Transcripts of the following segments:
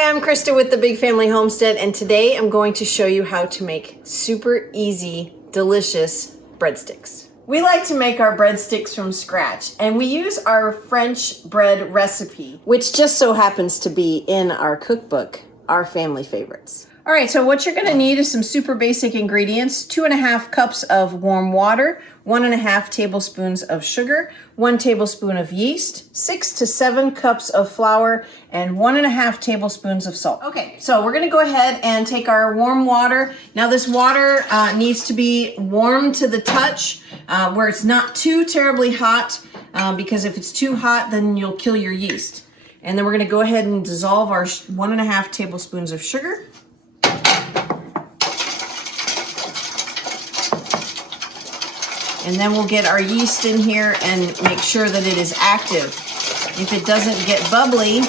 Hi, I'm Christa with the Big Family Homestead, and today I'm going to show you how to make super easy, delicious breadsticks. We like to make our breadsticks from scratch, and we use our French bread recipe, which just so happens to be in our cookbook, our family favorites. All right, so what you're gonna need is some super basic ingredients: 2.5 cups of warm water, 1.5 tablespoons of sugar, 1 tablespoon of yeast, 6 to 7 cups of flour, and 1.5 tablespoons of salt. Okay, so we're gonna go ahead and take our warm water. Now this water needs to be warm to the touch, where it's not too terribly hot, because if it's too hot, then you'll kill your yeast. And then we're gonna go ahead and dissolve our 1.5 tablespoons of sugar. And then we'll get our yeast in here and make sure that it is active. If it doesn't get bubbly,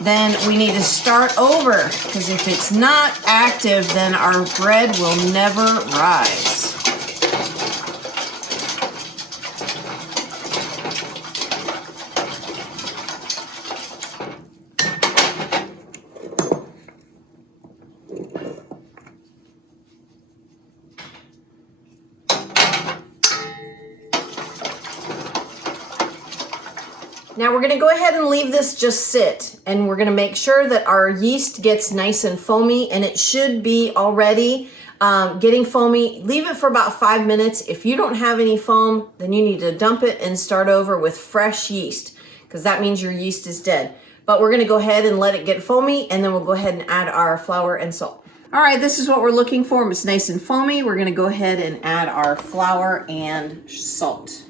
then we need to start over, because if it's not active, then our bread will never rise. Now we're gonna go ahead and leave this just sit, and we're gonna make sure that our yeast gets nice and foamy, and it should be already getting foamy. Leave it for about 5 minutes. If you don't have any foam, then you need to dump it and start over with fresh yeast, because that means your yeast is dead. But we're gonna go ahead and let it get foamy, and then we'll go ahead and add our flour and salt. All right, this is what we're looking for. It's nice and foamy. We're gonna go ahead and add our flour and salt.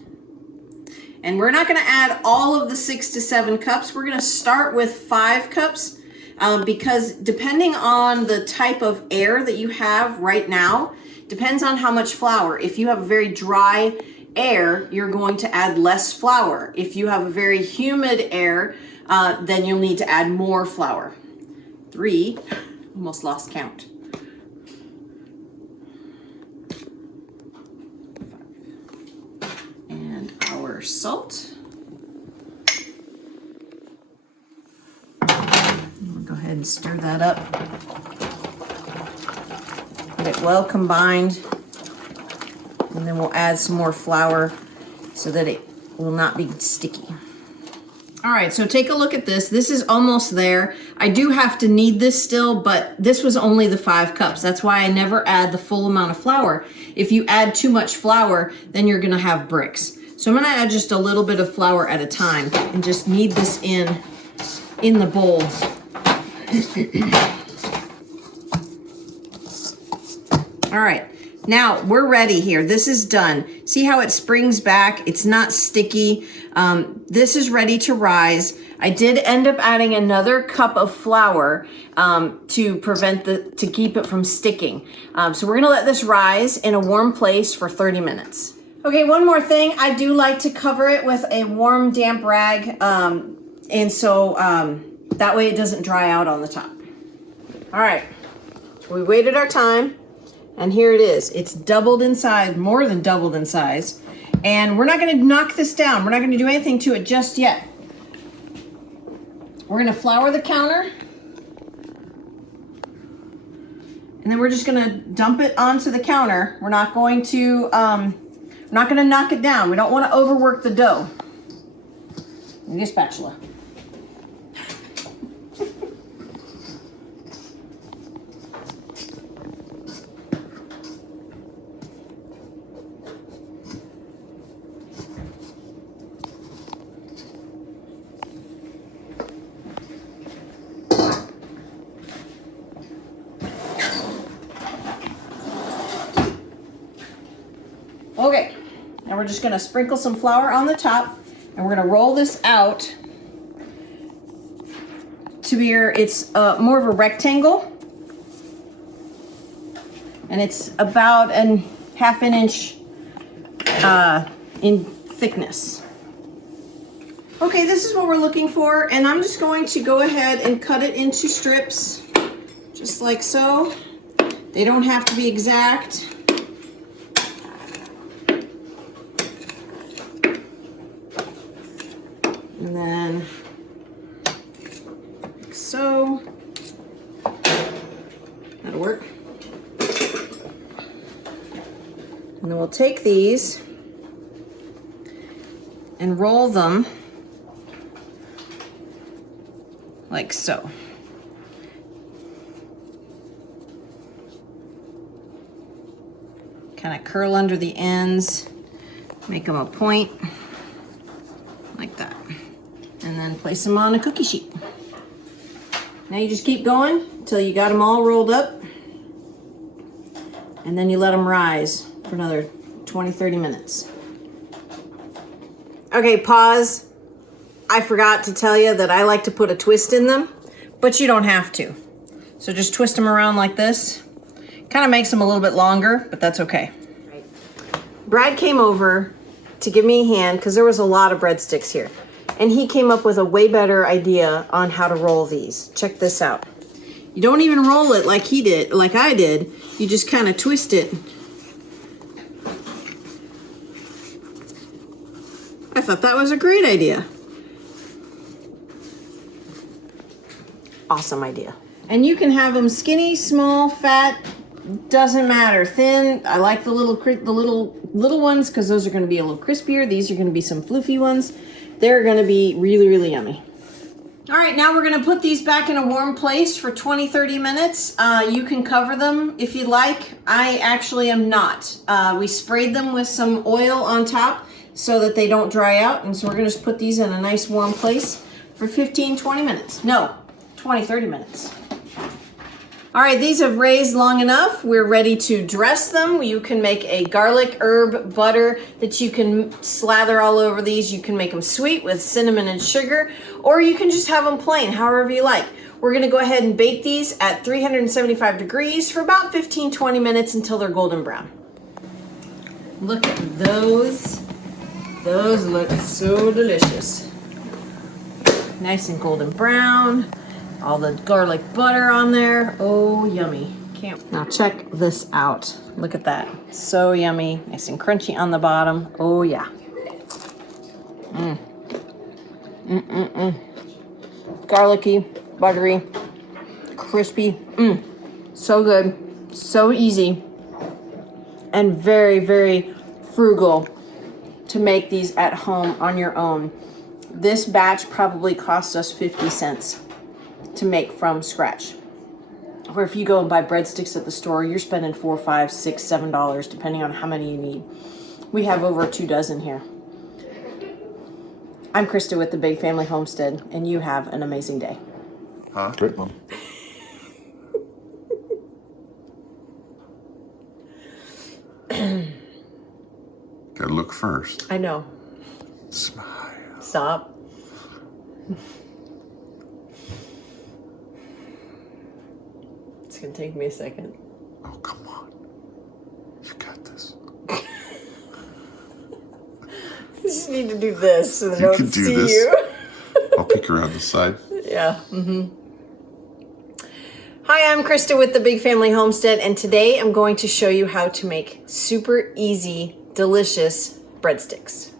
And we're not gonna add all of the 6 to 7 cups. We're gonna start with 5 cups because depending on the type of air that you have right now, depends on how much flour. If you have very dry air, you're going to add less flour. If you have a very humid air, then you'll need to add more flour. 3, almost lost count. Salt. We'll go ahead and stir that up. Get it well combined. And then we'll add some more flour so that it will not be sticky. All right, so take a look at this. This is almost there. I do have to knead this still, but this was only the 5 cups. That's why I never add the full amount of flour. If you add too much flour, then you're gonna have bricks. So I'm gonna add just a little bit of flour at a time and just knead this in the bowl. All right, now we're ready here. This is done. See how it springs back? It's not sticky. This is ready to rise. I did end up adding another cup of flour to keep it from sticking. So we're gonna let this rise in a warm place for 30 minutes. Okay, one more thing. I do like to cover it with a warm, damp rag, and so that way it doesn't dry out on the top. All right, so we waited our time, and here it is. It's doubled in size, more than doubled in size, and we're not gonna knock this down. We're not gonna do anything to it just yet. We're gonna flour the counter, and then we're just gonna dump it onto the counter. We're not going to knock it down. We don't want to overwork the dough. Need a spatula. Okay. And we're just gonna sprinkle some flour on the top, and we're gonna roll this out to where it's more of a rectangle, and it's about a ½ inch in thickness. Okay, this is what we're looking for, and I'm just going to go ahead and cut it into strips, just like so. They don't have to be exact. And then, like so. That'll work. And then we'll take these and roll them like so. Kind of curl under the ends, make them a point like that. And then place them on a cookie sheet. Now you just keep going until you got them all rolled up. And then you let them rise for another 20-30 minutes. Okay, pause. I forgot to tell you that I like to put a twist in them, but you don't have to. So just twist them around like this. Kind of makes them a little bit longer, but that's okay. Brad came over to give me a hand because there was a lot of breadsticks here. And he came up with a way better idea on how to roll these. Check this out. You don't even roll it like he did, like I did. You just kind of twist it. I thought that was a great idea. Awesome idea. And you can have them skinny, small, fat, doesn't matter. Thin. I like the little ones because those are going to be a little crispier. These are going to be some floofy ones. They're going to be really, really yummy. All right, now we're going to put these back in a warm place for 20-30 minutes. You can cover them if you like. I actually am not. We sprayed them with some oil on top so that they don't dry out. And so we're going to just put these in a nice warm place for 15-20 minutes. No, 20-30 minutes. All right, these have raised long enough. We're ready to dress them. You can make a garlic herb butter that you can slather all over these. You can make them sweet with cinnamon and sugar, or you can just have them plain, however you like. We're gonna go ahead and bake these at 375 degrees for about 15-20 minutes until they're golden brown. Look at those. Those look so delicious. Nice and golden brown. All the garlic butter on there. Oh, yummy. Can't. Now check this out. Look at that. So yummy. Nice and crunchy on the bottom. Oh, yeah. Garlicky, buttery, crispy. So good. So easy. And very, very frugal to make these at home on your own. This batch probably cost us 50 cents. To make from scratch. Or if you go and buy breadsticks at the store, you're spending $4, $5, $6, $7, depending on how many you need. We have over 2 dozen here. I'm Christa with the Big Family Homestead, and you have an amazing day. Great, Mom. Gotta look first. I know. Smile. Stop. It's gonna take me a second. Oh, come on. You got this. You just need to do this so they You don't can do see this. you. I'll peek around the side. Yeah. Hi, I'm Christa with the Big Family Homestead, and today I'm going to show you how to make super easy, delicious breadsticks.